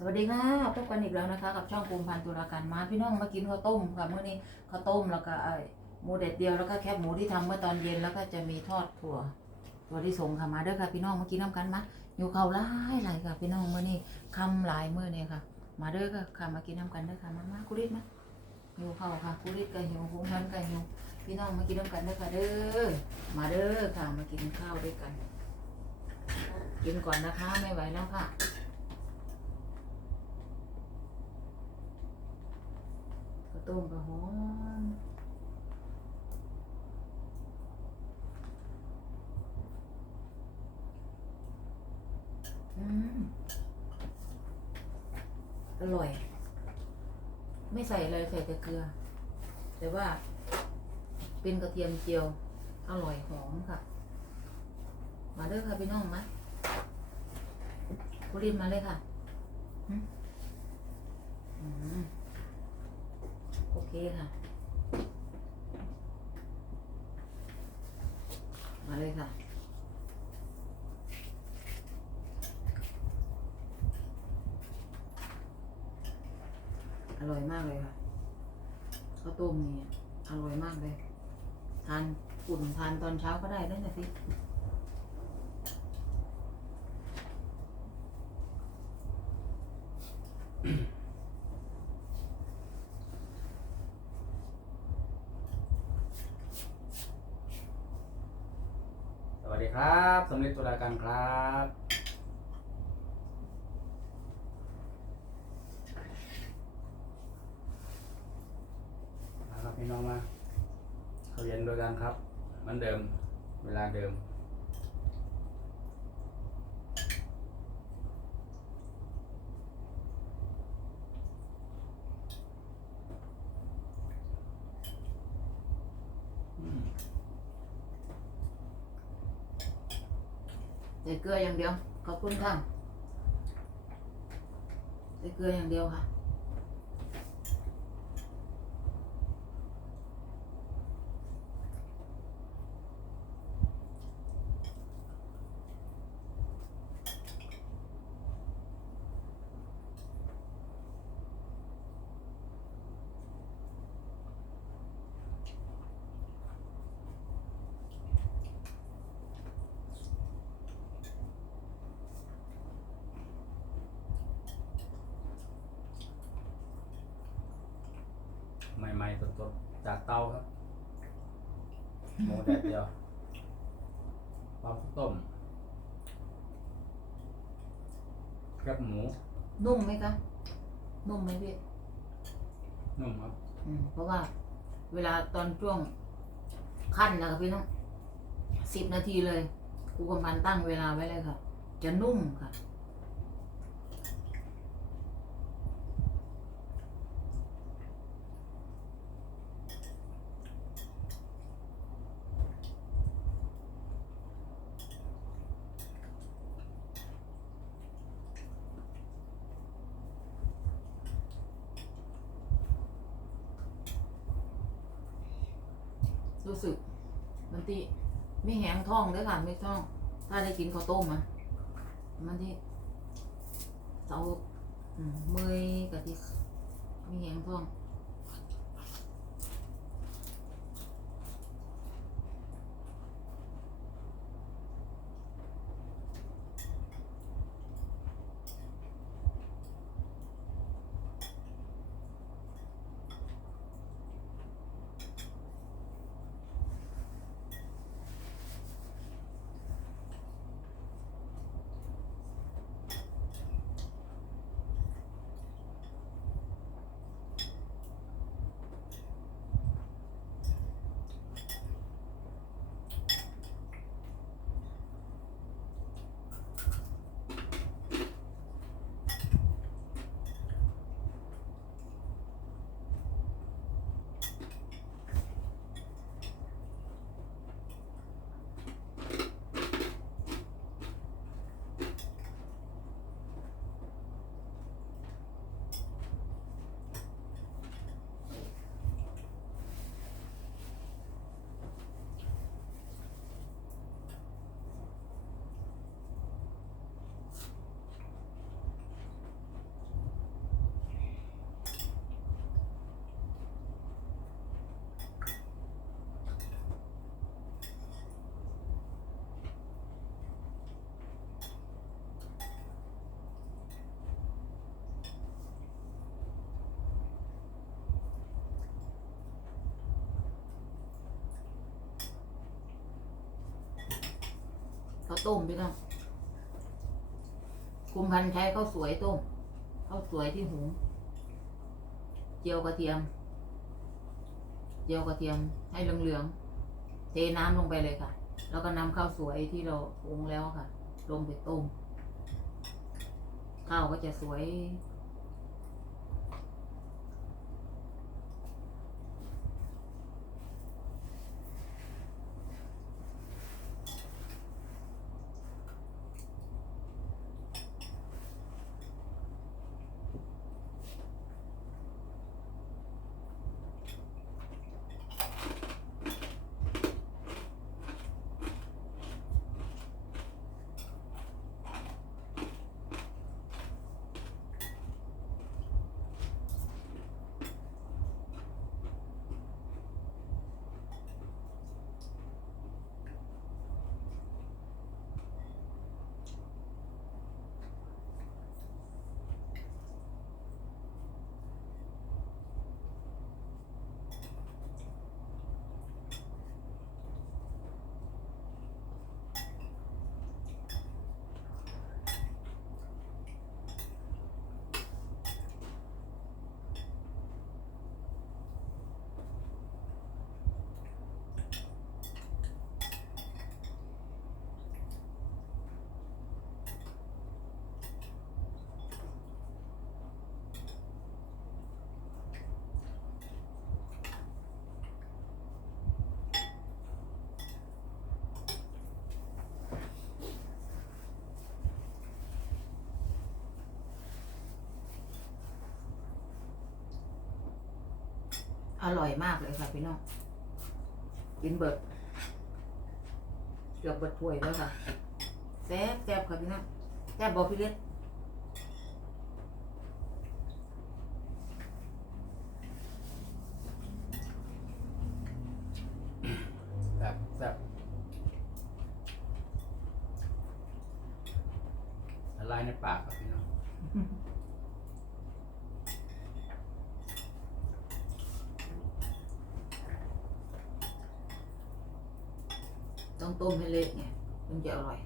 สวัสดีค่ะพบกันอีกแล้วนะคะกับช่องภูมิพันธ์ตุลาการมาพี่น้องมากินข้าวต้มค่ะเมื้อนี้ข้าวต้มแล้วก็หมูเด็ดเดียวแล้วก็แคบหมูที่ทำเมื่อตอนเย็นแล้วก็จะมีทอดถั่วถั่วที่สงค่ะมาเด้อค่ะพี่น้องมากินน้ำกันมาอยู่ข้าวหลายหลค่ะพี่น้องเมื้อนี้คำหลายเมื้อเนี่ยค่ะ มาเด้อค่ะค่ะมากินน้ำกันเด้อค่ะมามาคุริดมาหิวข้าวค่ะคุริดก็หิวภูมิพันธ์ก็หิวพี่น้องมากินน้ำกันเด้อค่ะเด้อมาเด้อค่ะมากินข้าวด้วยกัน กินก่อนนะคะไม่ไหวแล้วค่ะ ข้าว ต้มก็หอมอืมอร่อย ไม่ใส่อะไรใส่แต่เกลือ แต่ว่า เป็นกระเทียมเจียว อร่อยหอมค่ะ มาเด้อค่ะพี่น้องมาคุรินมาเลยค่ะ อืมอืม เคค่ะ มาเลยค่ะ อร่อยมากเลยค่ะข้าวต้มนี่อร่อยมากเลย ทานอุ่นทานตอนเช้าก็ได้ได้นะพี่สวัสดีครับ สมเด็จตุลาการครับนะครับพี่น้องมาเขาเรียนโดวยกันครับเหมือนเดิม เวลาเดิม ส่เกลืออย่างเดียว ขอบคุณค่ะใส่เกลืออย่างเดียวค่ะ ใหม่ๆสดๆจากเตาครับหมูแดดเดียวปลาต้มแคบหมูนุ่มไหมคะนุ่มไหมพี่นุ่มครับอืมเพราะว่า เวลาตอนช่วงขั้นนะครับพี่น้องสิบนาทีเลยครูกำพันตั้งเวลาไว้เลยค่ะ จะนุ่มค่ะ รู้สึกมันที่ไม่แห้งท้องเลยค่ะไม่ท้อง ถ้าได้กินข้าวต้มอะมันที่เสาอืมเมื่อยกับที่ไม่แห้งท้องาวต้มพี่น้องคุมพันใช้ข้าวสวยต้มข้าวสวยที่หุงเจียวกระเทียม เจียวกระเทียมให้เหลืองๆ เทน้ำลงไปเลยค่ะ แล้วก็นำข้าวสวยที่เราหุงแล้วค่ะ ลงไปต้ม ข้าวก็จะสวย ร่อยมากเลยค่ะพี่น้องกินเบิดเกือบเบิดถ้วยแล้วค่ะแซ่บแซ่บค่ะพี่น้องแซ่บบอกพี่เล็กแบบแบบละลายในปากครับพี่น้อง ต้องต้มให้เละไงมันจะอร่อย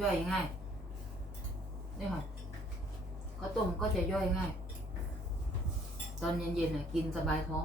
ย่อยง่ายนี่ค่ะข้าวต้มก็จะย่อยง่าย ตอนเย็นๆน่ะกินสบายท้อง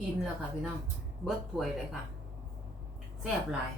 อิ่มแล้วค่ะพี่น้อง เบิดถ้วยเลยค่ะแซ่บหลาย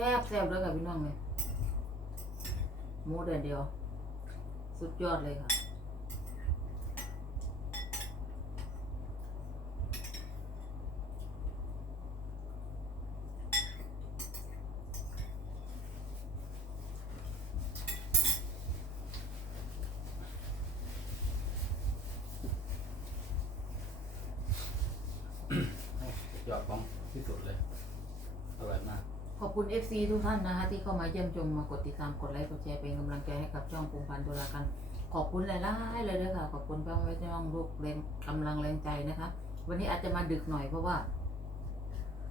แซ่บแซ่บด้วยค่ะพี่น้องเลยหมูเดือดเดียว สุดยอดเลยค่ะยอดของที่สุดเลย ขอบคุณ FC ทุกท่านนะคะที่เข้ามาเยี่ยมชมมากดติดตามกดไลค์กดแชร์เป็นกำลังใจให้กับช่องภูมิพันธ์ตุลากันขอบคุณหลายๆเลยด้วยค่ะ ขอบคุณพ่อแม่ช่องลูกแรงกำลังแรงใจนะคะ วันนี้อาจจะมาดึกหน่อยเพราะว่า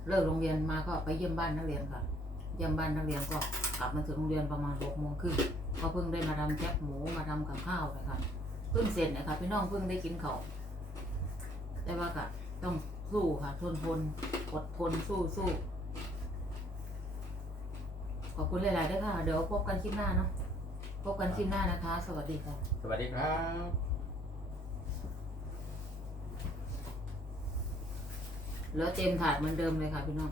เลิกโรงเรียนมาก็ไปเยี่ยมบ้านนักเรียนค่ะ เยี่ยมบ้านนักเรียนก็กลับมาถึงโรงเรียนประมาณหกโมงครึ่งก็เพิ่งได้มาทำแจ๊บหมูมาทำกับข้าวเลยค่ะเพิ่งเสร็จนะคะพี่น้องเพิ่งได้กินข้าวแต่ว่าก็ต้องสู้ค่ะทนทนอดทนสู้สู้ ขอบคุณหลายๆด้วยค่ะ เดี๋ยวพบกันคลิปหน้าเนาะ พบกันคลิปหน้านะคะ สวัสดีค่ะ สวัสดีครับเหลือเต็มถาดเหมือนเดิมเลยค่ะพี่น้อง